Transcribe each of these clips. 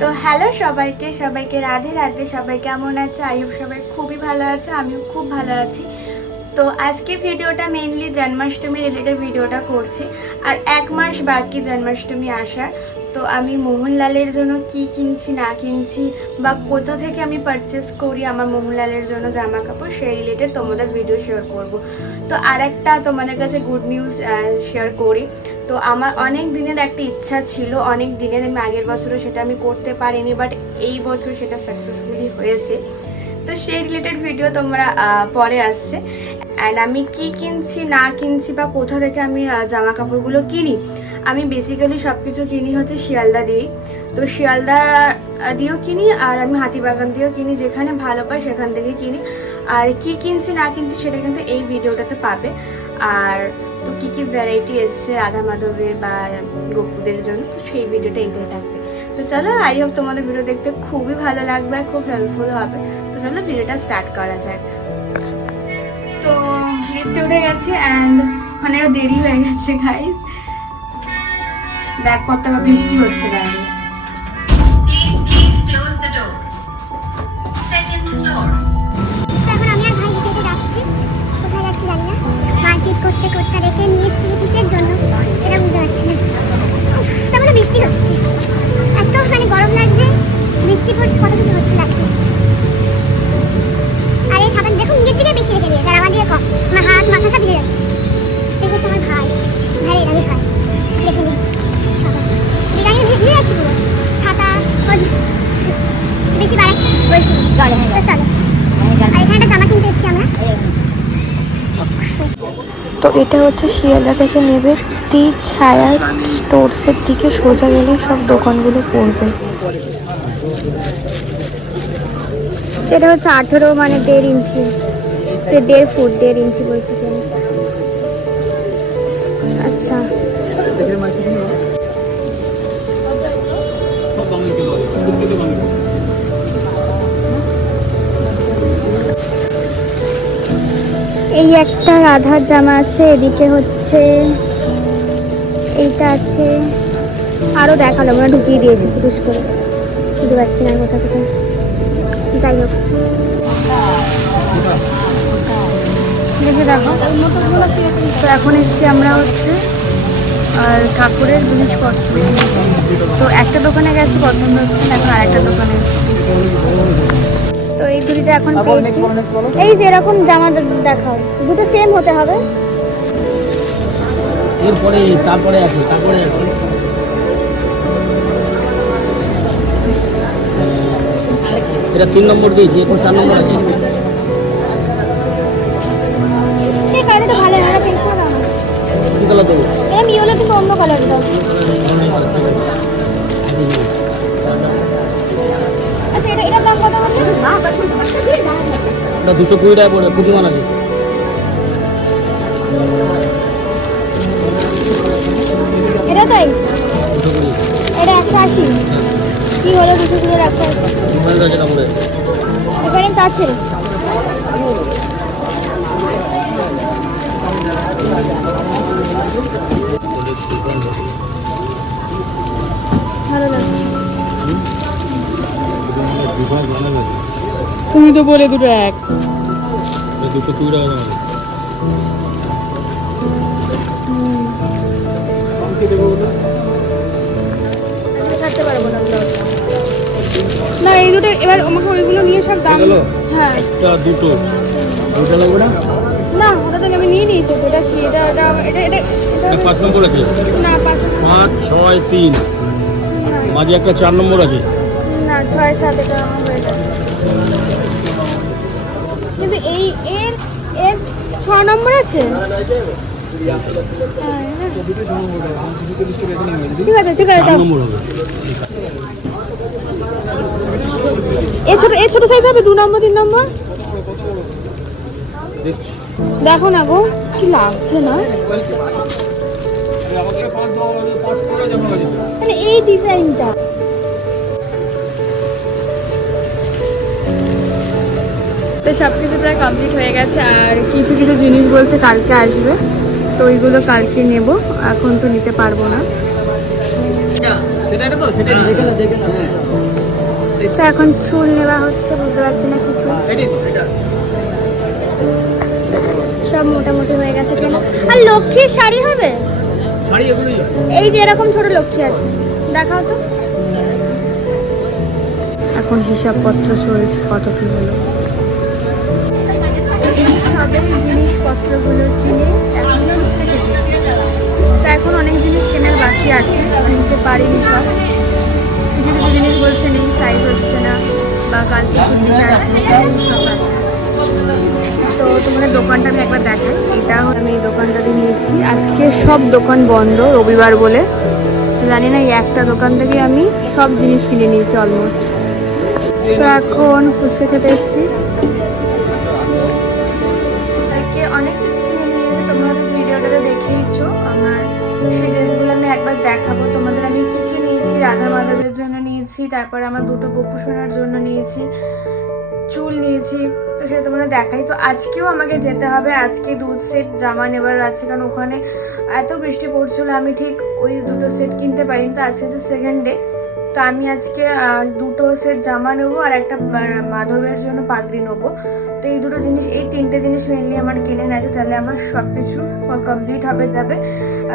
তো হ্যালো সবাইকে সবাইকে রাধে রাধে। সবাই কেমন আছে? আই হোপ সবাই খুবই ভালো আছে, আমিও খুব ভালো আছি। তো আজকে ভিডিওটা মেইনলি জন্মাষ্টমী রিলেটেড ভিডিওটা করছি। আর 1 মাস বাকি জন্মাষ্টমী আসার। তো আমি মোহনলালের জন্য কি কিনছি না কিনছি বা কোথা থেকে আমি পারচেস করি আমার মোহনলালের জন্য জামা কাপড়, সেই রিলেটেড তোমাদের ভিডিও শেয়ার করব। তো আর একটা তোমাদের কাছে গুড নিউজ শেয়ার করি। তো আমার অনেক দিনের একটা ইচ্ছা ছিল, অনেক দিনের, আমি আগের বছরও সেটা আমি করতে পারিনি, বাট এই বছর সেটা সাকসেসফুলি হয়েছে। তো সেই রিলেটেড ভিডিও তোমরা পরে আসছে। অ্যান্ড আমি কি কিনছি না কিনছি বা কোথা থেকে আমি জামা কাপড়গুলো কিনি, আমি বেসিক্যালি সব কিছু কিনি হচ্ছে শিয়ালদা দিয়েই। তো শিয়ালদা দিয়েও কিনি আর আমি হাতিবাগান দিয়েও কিনি, যেখানে ভালো পাই সেখান থেকে কিনি। আর কি কিনছি না কিনছি সেটা কিন্তু এই ভিডিওটাতে পাবে। আর তো কী কী ভ্যারাইটি এসছে রাধা মাধবের বা গোপুদের জন্য, তো সেই ভিডিওটা এইটাই থাকবে। তো চলো, আই হোপ তোমাদের ভিডিও দেখতে খুবই ভালো লাগবে আর খুব হেল্পফুল হবে। তো চলো ভিডিওটা স্টার্ট করা যাক। তো লিফটে উঠে গেছি অ্যান্ড ওখানেও দেরি হয়ে গেছে গাইস। দেখ কতটা বৃষ্টি হচ্ছে বাইরে। এখন আমি আর ভাই হেঁটে যাচ্ছি, কোথায় যাচ্ছি জানি না। মারপিট করতে করতে রেখে নিয়েছি কিসের জন্য এটা বুঝতে পারছি না। তেমন বৃষ্টি হচ্ছে, এত গরম লাগছে, বৃষ্টি পড়ছে, কত কিছু হচ্ছে দেখো। আর এই ছাতা দেখুন নিজের থেকে বেশি রেখে দিয়েছে আর আমার দিয়ে কম, আমার হাত মাথা সব ভিজে যাচ্ছে। দেখেছে আমার ভাই, ভাই আমি ভাই দেখে নিই ছাতা দিদাকে ভিজে যাচ্ছে পুরো ছাতা বেশি বাড়াচ্ছি বলছি। চলে চলো, আর এখানে একটা জামা কিনতে এসেছি আমরা। তো এটা হচ্ছে শিয়ালদা থেকে নেবে তি ছায়া স্টোরসের দিকে সোজা গেলে সব দোকানগুলো পড়বে। এটা হচ্ছে 18 মানে 1.5 ইঞ্চি, 1.5 ফুট, 1.5 ইঞ্চি বলছি কেন। আচ্ছা এই একটা রাধার জামা আছে, এদিকে হচ্ছে এইটা আছে, আরো দেখালো আমরা ঢুকিয়ে দিয়েছি পুরুষ করে, বুঝতে পারছি না কোথা কোথায়। যাই হোক দেখে দেখো। তো এখন এসছি আমরা হচ্ছে আর ঠাকুরের জিনিসপত্র। তো একটা দোকানে গেছি, পছন্দ হচ্ছে না, এখন আরেকটা দোকানে এসছি। তো এই দুটো এখন পেয়েছি, এই যে এরকম জামা দেখাও, দুটো সেম হতে হবে। এরপরে তারপরে আছে এটা 3 নম্বর দিয়েছি, এখন 4 নম্বর আছে। ঠিক আছে, এটা ভালো হবে, চেঞ্জ করো না। কি কালার দেবো? এটা মিওলা কিন্তু অন্য কালার দাও। আচ্ছা এটা দাম কত বলছো? এটা 220 টাকা পড়বে, প্রতিমান আছে। এটা তাই, এটা 180। কি হলো 200 রাখতে আছে? ডিফারেন্স আছে। ভালো লাগে, তুমি তো বলে দুটো এক। 220 টাকা দাম। ছাড়তে পারবো না না এই দুটো। এবার আমাকে ওইগুলো নিয়ে সব দাম। হ্যাঁ একটা দুটো লাগবে না? না ওটা তো আমি নিয়ে নিয়েছি। এটা কি? এটা এটা এটা এটা এটা 5 নম্বর আছে না 5 6 3 মাঝে একটা 4 নম্বর আছে না 6 7 এটা আমার হয়ে যাবে। কিন্তু এই এর এর 6 নম্বর আছে। ঠিক আছে ঠিক আছে, 4 নম্বর হবে। এ ছোট সাইজ হবে 2 নম্বর 3 নম্বর। দেখো না গো কি লাগছে না, মানে এই ডিজাইনটা। তো সব কিছু প্রায় কমপ্লিট হয়ে গেছে, আর কিছু কিছু জিনিস বলছে কালকে আসবে, তো ওইগুলো কালকে নেব, এখন তো নিতে পারবো না। সেটা তো সেটা দেখে না তো এখন চুল নেওয়া হচ্ছে, বুঝতে পারছি না কিছু, সব মোটামুটি হয়ে গেছে কেন। আর লক্ষ্মীর শাড়ি হবে, এই যে এরকম ছোট লক্ষ্মী আছে, দেখাও তো। এখন হিসাবপত্র চলছে, কত কি হলো। সবে জিনিসপত্রগুলো কিনে এখন ফুচকা খেতে এসেছি। তো এখন অনেক জিনিস কেনার বাকি আছে, কিনতে পারিনি সব। কিছু কিছু জিনিস বলছে নেই, সাইজ হচ্ছে না, বা কাল পরশুর দিকে আসবে, সব আছে। তো তোমাদের দোকানটা আমি একবার দেখাই। এটা আমি এই দোকানটাতে নিয়েছি, আজকে সব দোকান বন্ধ রবিবার বলে। জানি না, এই একটা দোকান থেকে আমি সব জিনিস কিনে নিয়েছি অলমোস্ট। তো এখন ফুচকা খেতে এসেছি। কালকে অনেক কিছু কিনে নিয়েছি, তোমরা তো ভিডিওটাতে দেখেইছো। আমার সেই ড্রেসগুলো আমি একবার দেখাবো তোমাদের। আমি কি কি নিয়েছি, রাধা মাধবের জন্য নিয়েছি, তারপরে আমার দুটো গোপু সোনার জন্য নিয়েছি, চুল নিয়েছি, তো সেটা তোমাদের দেখাই। তো আজকেও আমাকে যেতে হবে, আজকে 2 সেট জামা নেবার আছে, কারণ ওখানে এত বৃষ্টি পড়ছিল, আমি ঠিক ওই 2টো সেট কিনতে পারিনি। তো আজকে যে সেকেন্ড ডে, তো আমি আজকে 2টো সেট জামা নেবো আর একটা মাধবের জন্য পাগড়ি নেবো। তো এই 2টো জিনিস, এই 3টে জিনিস মেনলি আমার কিনে নেয়, তাহলে আমার সব কিছু কমপ্লিট হবে যাবে।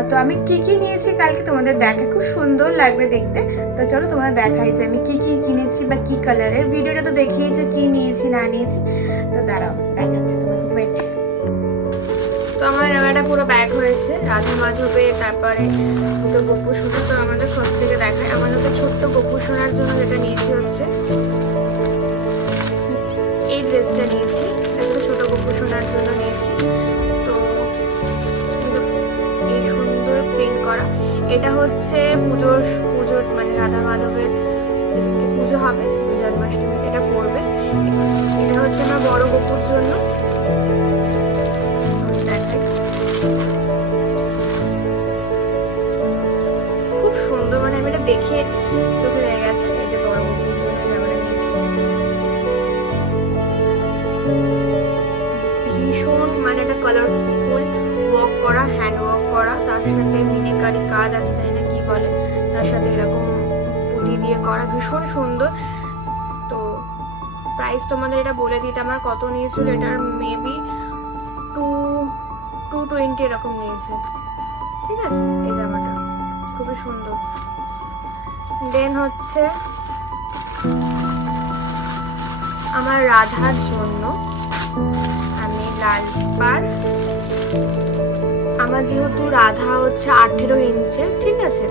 তো আমি কি কি নিয়েছি কালকে তোমাদের দেখা, খুব সুন্দর লাগবে দেখতে। তো চলো তোমাদের দেখাই যে আমি কি কি কিনেছি বা কি কালারের। ভিডিওটা তো দেখিয়েছো কি নিয়েছি না নিয়েছি, তো দাঁড়াও দেখাচ্ছি তোমাকে, ওয়েট। তো আমার একটা পুরো ব্যাগ হয়েছে রাধা মাধবে, তারপরে দুটো গোপু সোনা। তো আমাদের ফার্স্ট থেকে দেখায়, আমাদের ছোট্ট গোপু সোনার জন্য যেটা নিয়েছি হচ্ছে এই ড্রেসটা নিয়েছি, একটা ছোট গোপু সোনার জন্য নিয়েছি। তো এই সুন্দর প্রিন্ট করা, এটা হচ্ছে পুজোর মানে রাধা মাধবের পুজো হবে জন্মাষ্টমীতে, এটা পড়বে। এটা হচ্ছে আমার বড় গোপুর জন্য, খুব সুন্দর, মানে আমি এটা দেখে চোখে লেগে গেছে। এই যে বড় গোপুর জন্য আমরা নিয়েছি, ভীষণ মানে এটা কালারফুল, ওয়ার্ক করা, হ্যান্ড ওয়ার্ক করা, তার সাথে মিনিকারি কাজ আছে, জানি না কি বলে, তার সাথে এরকম পুঁতি দিয়ে করা, ভীষণ সুন্দর। তো প্রাইস তোমাদের এটা বলে দিতে, আমার কত নিয়েছিল, এটার মেবি 220 এরকম নিয়েছে, ঠিক আছে। এই জামাটা খুবই সুন্দর। দেন হচ্ছে আমার রাধার জন্য আমি লাল পাড়, আমার যেহেতু রাধা হচ্ছে 18 ইঞ্চের, ঠিক আছে,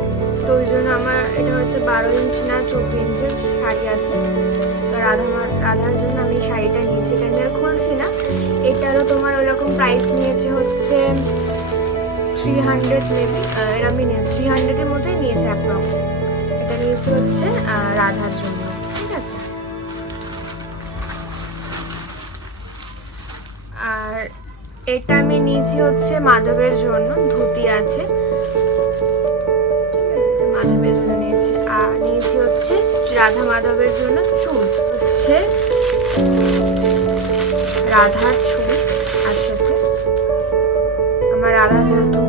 তো ওই জন্য আমার এটা হচ্ছে 12 ইঞ্চি না 14 ইঞ্চের শাড়ি আছে। তো রাধার জন্য আমি শাড়িটা নিয়েছি, এটা আমি আর খুলছি না। এটারও তোমার ওইরকম প্রাইস নিয়েছে হচ্ছে 300 মেবি, এর আমি 300-এর মতোই নিয়েছে অ্যাপ্রক্স। এটা নিয়েছি হচ্ছে রাধার জন্য, ঠিক আছে। আর এটা আমি নিয়েছি হচ্ছে মাধবের জন্য, ধুতি আছে, মাধবের জন্য নিয়েছি। আর নিয়েছি হচ্ছে রাধা মাধবের জন্য চুল, হচ্ছে রাধার চুল আছে। আমার রাধা যেহেতু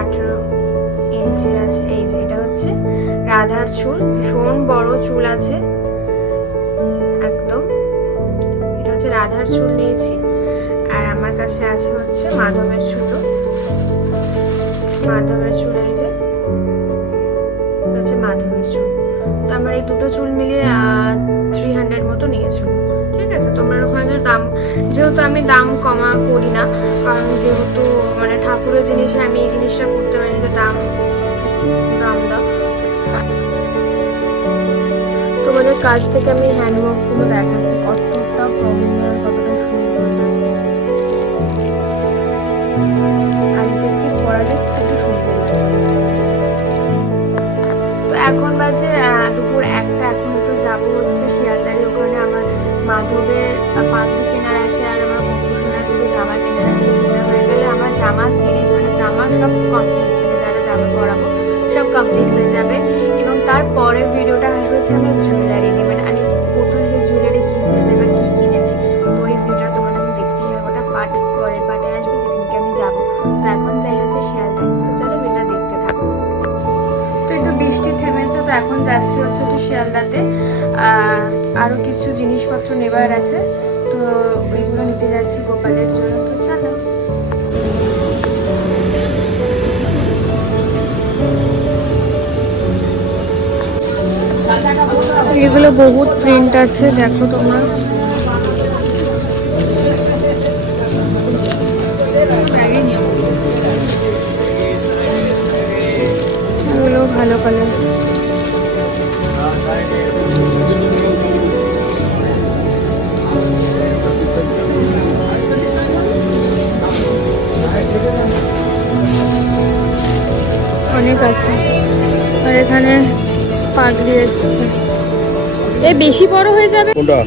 18 ইঞ্চির আছে, এই যে এটা হচ্ছে রাধার চুল, ভীষণ বড় চুল আছে একদম, এটা হচ্ছে রাধার চুল নিয়েছি। আর আমার কাছে আছে হচ্ছে মাধবের চুল, মাধবের চুল, এই যে হচ্ছে মাধবের চুল। তো আমার এই দুটো চুল মিলিয়ে 300 মতো নিয়েছিল, ঠিক আছে। তোমরা ওখানে দাম, যেহেতু আমি দাম কমা করি না, কারণ যেহেতু মানে ঠাকুরের জিনিসে আমি এই জিনিসটা করতে পারি না, দাম দাও। তোমাদের কাছ থেকে আমি হ্যান্ডওয়ার্ক গুলো দেখাচ্ছি, কতটা প্রমিনার, কতটা সুন্দর, আজকে পড়ালে খুবই সুন্দর লাগে। তো এখন বাজে দুপুর 1টা, এখন একটু যাবো হচ্ছে শিয়ালদারি, ওখানে আমার মাধবের পাগড়ি কেনার আছে, আর আমার গোপুসোনার দুটো জামা কেনার আছে। কেনা হয়ে গেলে আমার জামা সিরিজ, মানে জামা সব কমপ্লিট, মানে যারা জামা পরাবো সব কমপ্লিট হয়ে যাবে। এবং তারপরে ভিডিওটা আসবে হচ্ছে আমার জুয়েলারি নিয়ে, মানে আমি কোথা থেকে জুয়েলারি কিনতে যাই বা কি কিনেছি, তো এই ভিডিও তোমাদের আমি দেখতেই হবে, ওটা পরের পার্টে আসবে যেদিনকে আমি যাবো। তো এখন যাই হচ্ছে শিয়ালদারি, তো চলো ভিডিওটা দেখতে থাকো। তো একটু বৃষ্টি থেমেছে, তো এখন যাচ্ছি হচ্ছে একটু শিয়ালদাতে, আরও কিছু জিনিসপত্র নেবার আছে, তো ওইগুলো নিতে যাচ্ছি গোপালের জন্য। তো চলো। এগুলো বহুত প্রিন্ট আছে, দেখো তোমরা। এগুলো ভালো কালার। অনেক আছে। আর এখানে পাগড়ি এসছে। এ বেশি বড় হয়ে যাবে। কোনটা?